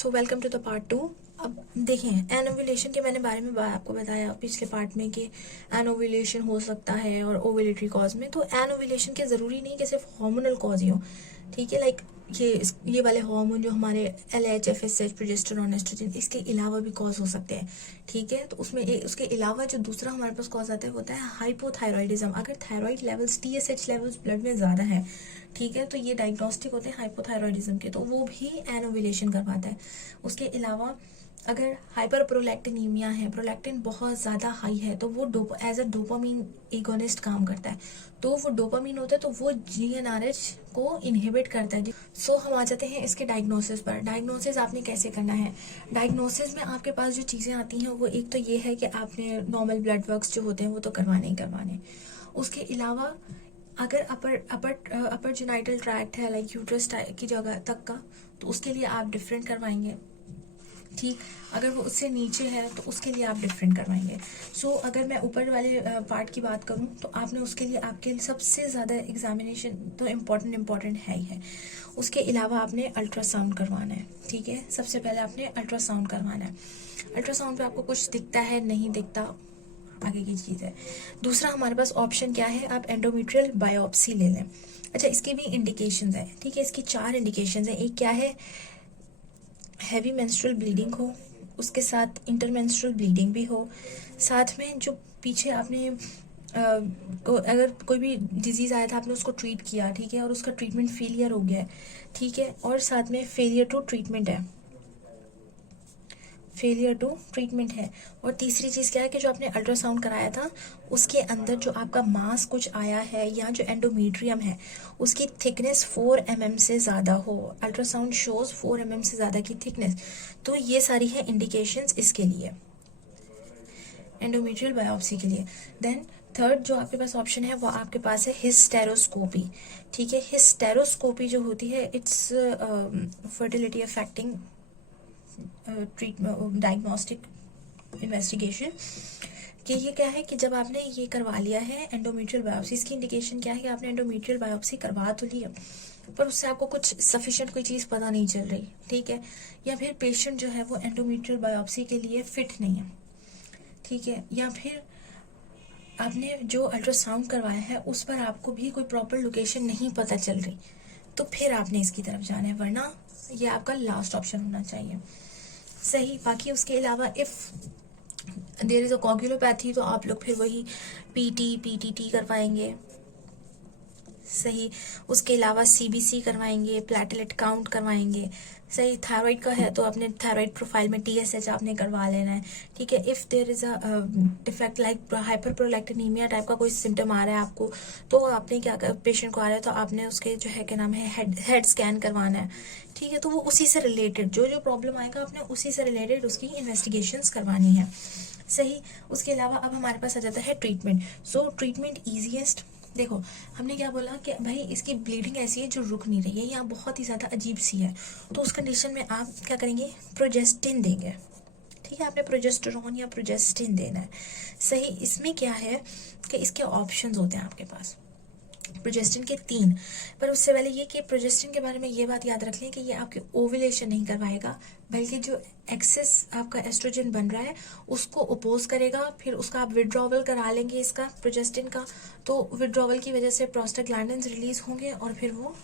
So welcome to the part 2। अब देखें, एनोवुलेशन के मैंने बारे में आपको बताया पिछले पार्ट में कि एनोवुलेशन हो सकता है और ओवुलेटरी कॉज में। तो एनोवुलेशन के ज़रूरी नहीं कि सिर्फ हार्मोनल कॉज ही हो, ठीक है। लाइक ये वाले हार्मोन जो हमारे LH, FSH, प्रोजेस्टेरॉन, एस्ट्रोजन, इसके अलावा भी कॉज हो सकते हैं, ठीक है। तो उसमें उसके अलावा जो दूसरा हमारे पास कॉज आता है वो होता है हाइपोथायरॉयडिज्म। अगर thyroid levels, TSH levels blood में ज़्यादा है, ठीक है, तो ये डायग्नोस्टिक होते हैं हाइपोथायरॉयडिज्म के, तो वो भी एनोवुलेशन करवाता है। उसके अलावा अगर हाइपर प्रोलैक्टिनीमिया है, प्रोलैक्टिन बहुत ज़्यादा हाई है, तो वो एज अ डोपामीन एगोनिस्ट काम करता है। तो वो डोपामीन होता है तो वो GnRH को इनहिबिट करता है। सो हम आ जाते हैं इसके डायग्नोसिस पर। डायग्नोसिस आपने कैसे करना है? डायग्नोसिस में आपके पास जो चीज़ें आती हैं वो एक तो ये है कि आपने नॉर्मल ब्लड वर्क्स जो होते हैं वो तो करवाने ही करवाने। उसके अलावा अगर अपर जेनाइटल ट्रैक्ट है, लाइक यूट्रस की जगह तक का, तो उसके लिए आप डिफरेंट करवाएंगे, ठीक। अगर वो उससे नीचे है तो उसके लिए आप डिफरेंट करवाएंगे। सो अगर मैं ऊपर वाले पार्ट की बात करूं तो आपने उसके लिए, आपके लिए सबसे ज़्यादा एग्जामिनेशन तो इम्पॉर्टेंट है ही है। उसके अलावा आपने अल्ट्रासाउंड करवाना है, ठीक है। सबसे पहले आपने अल्ट्रासाउंड करवाना है। अल्ट्रासाउंड पे आपको कुछ दिखता है, नहीं दिखता, आगे की चीज़ है। दूसरा हमारे पास ऑप्शन क्या है, आप एंडोमेट्रियल बायोप्सी ले लें। अच्छा, इसकी भी इंडिकेशंस है, ठीक है। इसकी 4 इंडिकेशंस है। एक क्या है, हैवी मेंस्ट्रुअल ब्लीडिंग हो, उसके साथ इंटरमेंस्ट्रुअल ब्लीडिंग भी हो, साथ में जो पीछे आपने अगर कोई भी डिजीज़ आया था, आपने उसको ट्रीट किया, ठीक है, और उसका ट्रीटमेंट फेलियर हो गया है, ठीक है, और साथ में फेलियर टू ट्रीटमेंट है। और तीसरी चीज़ क्या है कि जो आपने अल्ट्रासाउंड कराया था उसके अंदर जो आपका मास कुछ आया है या जो एंडोमेट्रियम है उसकी थिकनेस 4 mm से ज़्यादा हो। अल्ट्रासाउंड शोज 4 mm से ज़्यादा की थिकनेस। तो ये सारी है इंडिकेशंस इसके लिए, एंडोमेट्रियल बायोप्सी के लिए। देन थर्ड जो आपके पास ऑप्शन है वो आपके पास है हिस्टेरोस्कोपी, ठीक है। हिस्टेरोस्कोपी जो होती है, it's fertility affecting diagnostic investigation. कि ये क्या है कि जब आपने ये करवा लिया है एंडोमेट्रियल बायोप्सी, इसकी इंडिकेशन क्या है कि आपने एंडोमेट्रियल बायोप्सी करवा तो लिया पर उससे आपको कुछ सफिशिएंट कोई चीज़ पता नहीं चल रही, ठीक है, या फिर पेशेंट जो है वो एंडोमेट्रियल बायोप्सी के लिए फिट नहीं है, ठीक है, या फिर आपने जो अल्ट्रासाउंड करवाया है उस पर आपको भी कोई प्रॉपर लोकेशन नहीं पता चल रही, तो फिर आपने इसकी तरफ जाना है, वरना ये आपका लास्ट ऑप्शन होना चाहिए, सही। बाकी उसके अलावा if there is a coagulopathy तो आप लोग फिर वही PTT करवाएंगे, सही। उसके अलावा CBC करवाएंगे, प्लेटलेट काउंट करवाएंगे, सही। थायराइड का है तो आपने थायराइड प्रोफाइल में TSH आपने करवा लेना है, ठीक है। If there is a defect like hyperprolactinaemia type का कोई सिम्टम आ रहा है आपको, तो आपने क्या, पेशेंट को आ रहा है तो आपने उसके जो है क्या नाम है, हेड स्कैन करवाना है, ठीक है। तो वो उसी से रिलेटेड जो प्रॉब्लम आएगा आपने उसी से रिलेटेड उसकी इन्वेस्टिगेशंस करवानी है, सही। उसके अलावा अब हमारे पास आ जाता है ट्रीटमेंट। सो ट्रीटमेंट ईजीएस्ट, देखो हमने क्या बोला कि भाई इसकी ब्लीडिंग ऐसी है जो रुक नहीं रही है या बहुत ही ज़्यादा अजीब सी है, तो उस कंडीशन में आप क्या करेंगे, प्रोजेस्टिन देंगे, ठीक है। आपने प्रोजेस्टेरॉन या प्रोजेस्टिन देना है, सही। इसमें क्या है कि इसके ऑप्शंस होते हैं आपके पास, प्रोजेस्टिन के 3। पर उससे पहले ये कि प्रोजेस्टिन के बारे में ये बात याद रख लें कि ये आपके ओव्यूलेशन नहीं करवाएगा, बल्कि जो एक्सेस आपका एस्ट्रोजन बन रहा है उसको अपोज करेगा, फिर उसका आप विड्रॉवल करा लेंगे इसका प्रोजेस्टिन का, तो विड्रॉवल की वजह से प्रोस्टाग्लैंडिन्स रिलीज होंगे और फिर वो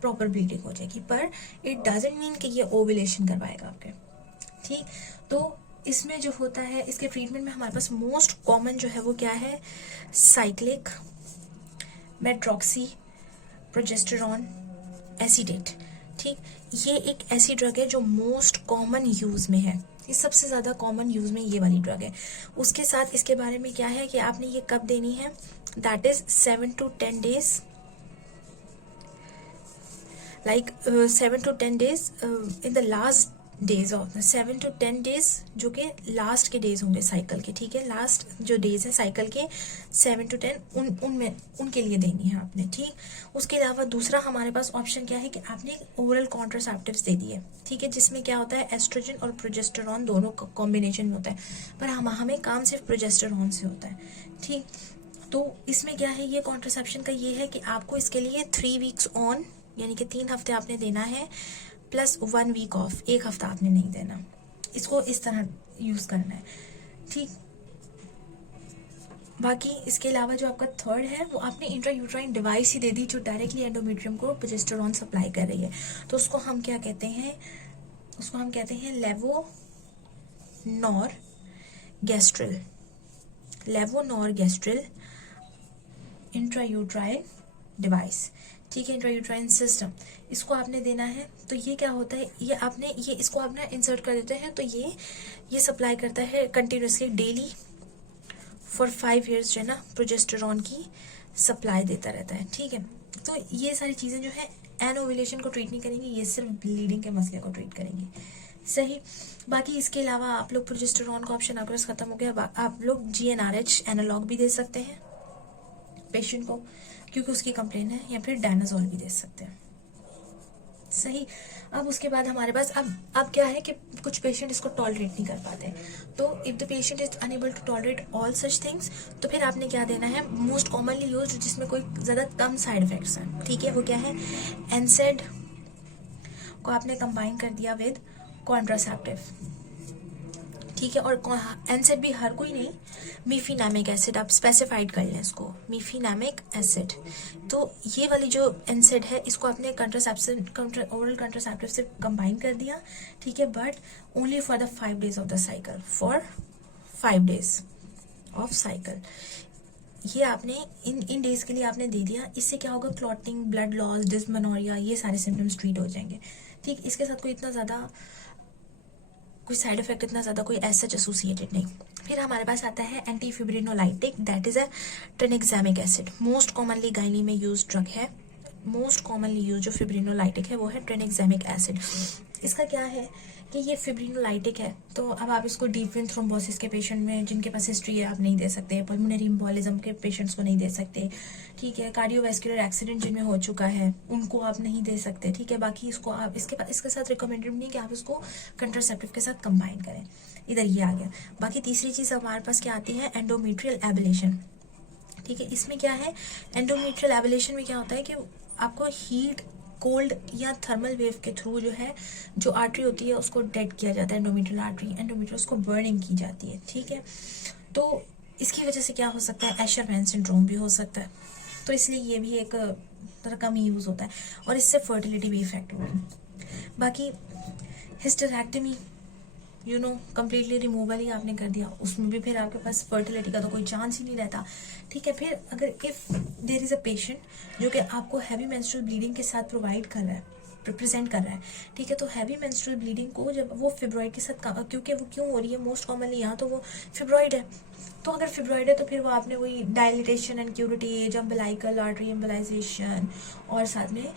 प्रॉपर ब्लीडिंग हो जाएगी। पर इट डजंट मीन कि ये ओव्यूलेशन करवाएगा आपके, ठीक। तो इसमें जो होता है, इसके ट्रीटमेंट में हमारे पास मोस्ट कॉमन जो है वो क्या है, साइक्लिक, मेट्रॉक्सी, प्रोजेस्टेरॉन, एसिडेट, ठीक। ये एक ऐसी ड्रग है जो मोस्ट कॉमन यूज में है, ये सबसे ज़्यादा कॉमन यूज में ये वाली ड्रग है। उसके साथ इसके बारे में क्या है कि आपने ये कब देनी है, that is 7 to 10 days, like 7 to 10 days in the last days of 7 to 10 days जो कि लास्ट के डेज होंगे साइकिल के, ठीक है। लास्ट जो डेज है साइकिल के 7 to 10 उनमें उनके लिए देनी है आपने, ठीक। उसके अलावा दूसरा हमारे पास ऑप्शन क्या है कि आपने ओरल कॉन्ट्रासेप्टिव्स दे दिए, ठीक है, जिसमें क्या होता है, एस्ट्रोजन और प्रोजेस्टेरॉन दोनों का कॉम्बिनेशन में होता है, पर हमें काम सिर्फ प्रोजेस्टेरॉन से होता है, ठीक। तो इसमें क्या है, ये कॉन्ट्रासेप्शन का ये है कि आपको इसके लिए 3 weeks ऑन यानी कि 3 हफ्ते आपने देना है प्लस 1 वीक ऑफ, 1 हफ्ता आपने नहीं देना, इसको इस तरह यूज करना है, ठीक। बाकी इसके अलावा जो आपका थर्ड है वो आपने इंट्रायूट्राइन डिवाइस ही दे दी जो डायरेक्टली एंडोमेट्रियम को प्रोजेस्टेरोन सप्लाई कर रही है, तो उसको हम क्या कहते हैं, उसको हम कहते हैं लेवोनॉरगेस्ट्रिल, लेवोनॉरगेस्ट्रिल इंट्रायूट्राइन डिवाइस, ठीक है, इंट्रायूट्राइन सिस्टम, इसको आपने देना है। तो ये क्या होता है, ये आपने ये इसको आप ना इंसर्ट कर देते हैं, तो ये सप्लाई करता है कंटिन्यूसली डेली फॉर 5 years जो है ना प्रोजेस्टेरोन की सप्लाई देता रहता है, ठीक है। तो ये सारी चीज़ें जो है एनोवुलेशन को ट्रीट नहीं करेंगी, ये सिर्फ ब्लीडिंग के मसले को ट्रीट करेंगी, सही। बाकी इसके अलावा आप लोग प्रोजेस्टेरोन का ऑप्शन अगर खत्म हो गया, आप लोग GnRH एनालॉग भी दे सकते हैं पेशेंट को क्योंकि उसकी कंप्लेन है, या फिर डायनाजोल भी दे सकते हैं, सही। अब उसके बाद हमारे पास अब क्या है कि कुछ पेशेंट इसको टॉलरेट नहीं कर पाते, तो if the patient is unable to tolerate all such things, तो फिर आपने क्या देना है, मोस्ट कॉमनली यूज जिसमें कोई ज़्यादा कम साइड इफेक्ट्स हैं, ठीक है, वो क्या है, NSAID को आपने कंबाइन कर दिया विद कॉन्ट्रासेप्टिव, ठीक है। और NSAID भी हर कोई नहीं, मीफिनामिक एसिड आप स्पेसिफाइड कर लें इसको, मीफिनामिक एसिड, तो ये वाली जो NSAID है इसको आपने ओरल कंट्रासेप्टिव से कंबाइन कर दिया, ठीक है, but only for the 5 days of the cycle, for 5 days of cycle, ये आपने इन डेज के लिए आपने दे दिया। इससे क्या होगा, क्लॉटिंग, ब्लड लॉस, डिस्मेनोरिया, ये सारे सिम्टम्स ट्रीट हो जाएंगे, ठीक। इसके साथ कोई इतना ज़्यादा कोई साइड इफेक्ट इतना ज़्यादा कोई ऐसा एसोसिएटेड नहीं। फिर हमारे पास आता है antifibrinolytic, that is a tranexamic acid, most commonly gynae में यूज ड्रग है, मोस्ट कॉमनली यूज जो फिब्रिनोलाइटिक है वो है ट्रेनिक्सामिक एसिड। इसका क्या है कि ये फिब्रिनोलाइटिक है, तो अब आप इसको डीप वेन थ्रोम्बोसिस के पेशेंट में जिनके पास हिस्ट्री है आप नहीं दे सकते, पल्मोनरी एम्बोलिज्म के पेशेंट्स को नहीं दे सकते, ठीक है, कार्डियोवैस्कुलर एक्सीडेंट जिनमें हो चुका है उनको आप नहीं दे सकते, ठीक है। बाकी इसको आप इसके साथ रिकमेंडेड नहीं कि आप इसको कंट्रासेप्टिव के साथ कंबाइन करें, इधर ये आ गया। बाकी तीसरी चीज़ हमारे पास क्या आती है, एंडोमेट्रियल एबलेशन, ठीक है। इसमें क्या है, एंडोमेट्रियल एबलेशन में क्या होता है कि आपको हीट, कोल्ड या थर्मल वेव के थ्रू जो है जो आर्टरी होती है उसको डेड किया जाता है, एंडोमेट्रियल आर्टरी, एंडोमेट्रियल उसको बर्निंग की जाती है, ठीक है। तो इसकी वजह से क्या हो सकता है, एशरमैन सिंड्रोम भी हो सकता है, तो इसलिए ये भी एक तरह कम यूज होता है और इससे फर्टिलिटी भी इफेक्ट होगी। बाकी हिस्टेरेक्टमी कंप्लीटली रिमूवल ही आपने कर दिया, उसमें भी फिर आपके पास फर्टिलिटी का तो कोई चांस ही नहीं रहता, ठीक है। फिर अगर if there is a patient जो कि आपको हैवी मेंस्ट्रुअल ब्लीडिंग के साथ प्रोवाइड कर रहा है, रिप्रेजेंट कर रहा है, ठीक है, तो हैवी मेंस्ट्रुअल ब्लीडिंग को जब वो फिब्रॉइड के साथ, क्योंकि वो क्यों हो रही है मोस्ट कॉमनली यहाँ, तो वो फिब्रॉइड है, तो अगर फिब्रॉइड है तो फिर वो आपने वही डायलिटेशन एंड क्यूरिटेज, अम्बिलाइकल आर्टरी एम्बलाइजेशन और साथ में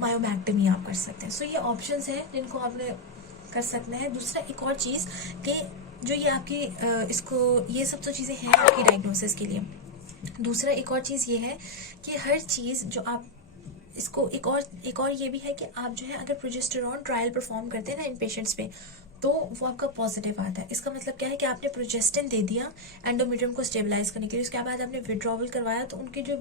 मायोमैक्टमी आप कर सकते हैं। सो ये ऑप्शंस हैं जिनको आपने कर सकते हैं। दूसरा एक और चीज़ कि जो ये आपकी इसको ये सब तो चीज़ें हैं आपकी डायग्नोसिस के लिए। दूसरा एक और चीज़ ये है कि हर चीज़ जो आप इसको एक और ये भी है कि आप जो है अगर प्रोजेस्टेरॉन ट्रायल परफॉर्म करते हैं ना इन पेशेंट्स पे, तो वो आपका पॉजिटिव आता है। इसका मतलब क्या है कि आपने प्रोजेस्टिन दे दिया एंडोमेट्रियम को स्टेबलाइज करने के लिए, उसके बाद आपने विड्रॉवल करवाया, तो उनके जो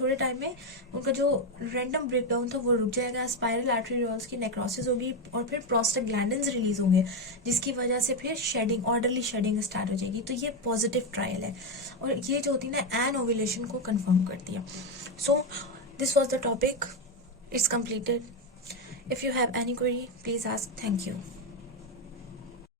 थोड़े टाइम में उनका जो रैंडम ब्रेकडाउन था वो रुक जाएगा, स्पाइरल आर्टेरियोल्स की नेक्रोसिस होगी और फिर प्रोस्टाग्लैंडिन्स रिलीज होंगे, जिसकी वजह से फिर शेडिंग, ऑर्डरली शेडिंग स्टार्ट हो जाएगी। तो ये पॉजिटिव ट्रायल है और ये जो होती है ना एन ओव्यूलेशन को कंफर्म करती है। So this was the topic, it's completed. If you have any query please ask. Thank you.